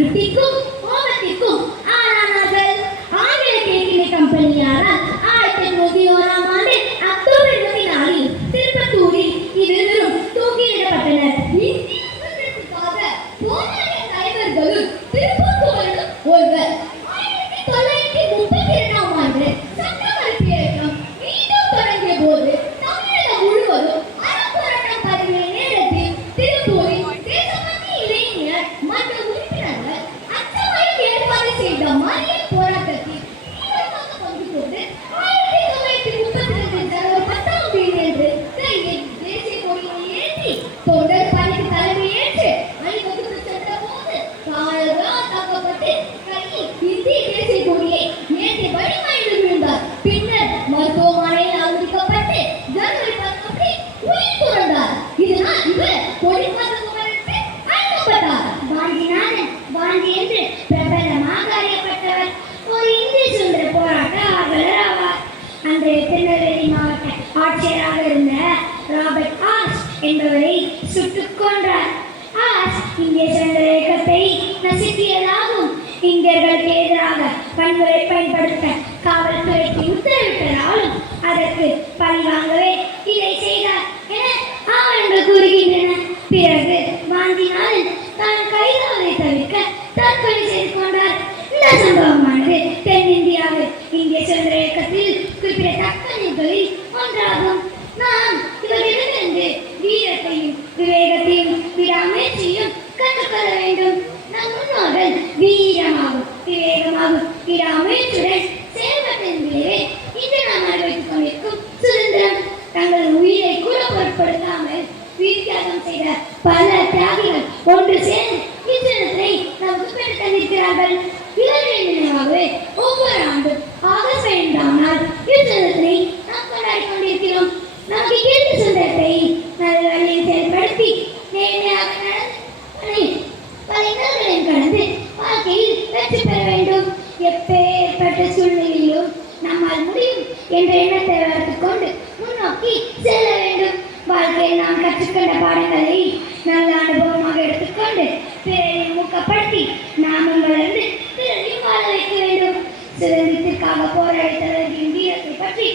திருப்திக்கும் கோபத்திற்கும் ஆளானார்கள். ஆங்கில கிழக்கிழை கம்பெனியாரால் 1801ஆம் ஆண்டு அக்டோபர் 24 திருப்பத்தூரில் இருவரும் தூக்கிலிடப்பட்டனர். போராட்ட தலைவர்களும் திருப்பத்தூரிலும் ஒருவர். 1932ஆம் ஆண்டு சட்டமறுப்பு இயக்கம் மீண்டும் தொடங்கிய போது தமிழகம் முழுவதும் அறப்போராட்டம் பரவிய நேரத்தில் திருப்பூரில் தேசபக்தி இளைஞர் மன்ற உறுப்பினர்கள் அச்சமயம் ஏற்பாடு செய்த மறியல் போராட்டத்தில் தீவிரமாக பங்கு கொண்டு 1932 ஜனவரி 10ஆம் தேதியன்று கையில் தேசிய கொடியை ஏற்றி தொண்டர் பணிக்கு தலைமையேற்று அணிவகுத்து சென்ற போது காலர்களால் தாக்கப்பட்டு கையில் இந்திய தேசிய கொடியை ஏற்றி வழிமறித்து விழுந்தார். பின்னர் மருத்துவமனையில் அனுமதிக்கப்பட்டு ஜனவரி 10 உயிர் துறந்தார். இதனால் இவர் கொடிமரத்து அழைக்கப்பட்டார். காந்திநாதன் காந்தி என்று பிரபலமாக அறியப்பட்டவர் ஒரு இந்திய சுதந்திர போராட்ட ஆர்வலர் ஆவார். அன்றைய திருநெல்வேலி மாவட்ட ஆட்சியராக இருந்த ராபர்ட் ஆஷ் என்பவரை சுட்டுக் கொன்றார். ஆஷ் இந்திய சுதந்திர இயக்கத்தை நசுக்கியதாகவும் இந்தியர்களுக்கு எதிராக வன்முறை பயன்படுத்த காவல்துறைக்கு உத்தரவிட்டதாலும் அதற்கு பழிவாங்கவே இதை செய்தார் என ஆவணங்கள் கூறுகின்றன. பிறகு காந்திநாதன் தான் கைதாவதை தவிர்க்க தற்கொலை செய்து கொண்டார். இந்த சம்பவமானது தென்னிந்தியாவில் இந்திய சுதந்திர இயக்கத்தில் குறிப்பிடத்தக்க நிகழ்வில் ஒன்றாகும். நாம் இவர்களிடமிருந்து வீரத்தையும் விவேகத்தையும் விடாமுயற்சியும் கற்றுக்கொள்ள வேண்டும். நம் முன்னோர்கள் வீரமாகவும் விவேகமாகவும் விடாமுயற்சியுடன் செயல்பட்டதன் விளைவே இன்று நாம் அனுபவித்துக் கொண்டிருக்கும் சுதந்திரம். தங்கள் உயிரை கூட பொருட்படுத்தாமல் வீர்த்தியாகம் செய்த பல தியாகிகள் ஒன்று சேர்ந்து இத்தினத்தை நமக்கு பெற்று தந்திருக்கிறார்கள். இவர்களின் நினைவாகவே ஒவ்வொரு ஆண்டும் ஆகஸ்ட் 5ஆம் நாள் இத்தினத்தை நாம் கொண்டாடி கொண்டிருக்கிறோம். நமக்கு கிடைத்த சுதந்திரத்தை நல்ல வழியில் செயல்படுத்தி நேர்மையாக நடந்து பல இன்னல்களையும் கடந்து வாழ்க்கையில் வெற்றி பெற வேண்டும். எப்பேற்பட்ட சூழ்நிலையிலும் நம்மால் முடியும் என்ற எண்ணத்தை வளர்த்துக் கொண்டு முன்னோக்கி செல்ல வேண்டும். வாழ்க்கையில் நாம் கற்றுக்கொண்ட பாடங்களை நல்ல அனுபவமாக எடுத்துக்கொண்டு பிறரையும் ஊக்கப்படுத்தி நாமும் வளர்ந்து பிறரையும் வாழ வைக்க வேண்டும். சுதந்திரத்திற்காக போராடித்தவர்களின் வீரத்தை பற்றி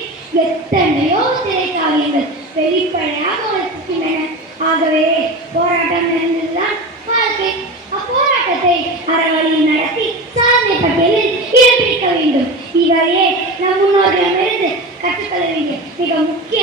எத்தனையோ திரைக்காவியங்கள் வெளிப்படையாக வளர்க்கின்றன. ஆகவே போராட்டம் நிறைந்ததுதான் வாழ்க்கை. அப்போராட்டத்தை அறவழியில் நடத்தி சாதனை பட்டியலில் இடம் பிடிக்க வேண்டும். இவையே நம் முன்னோர்களிடமிருந்து கற்றுக்கொள்ள வேண்டிய மிக முக்கிய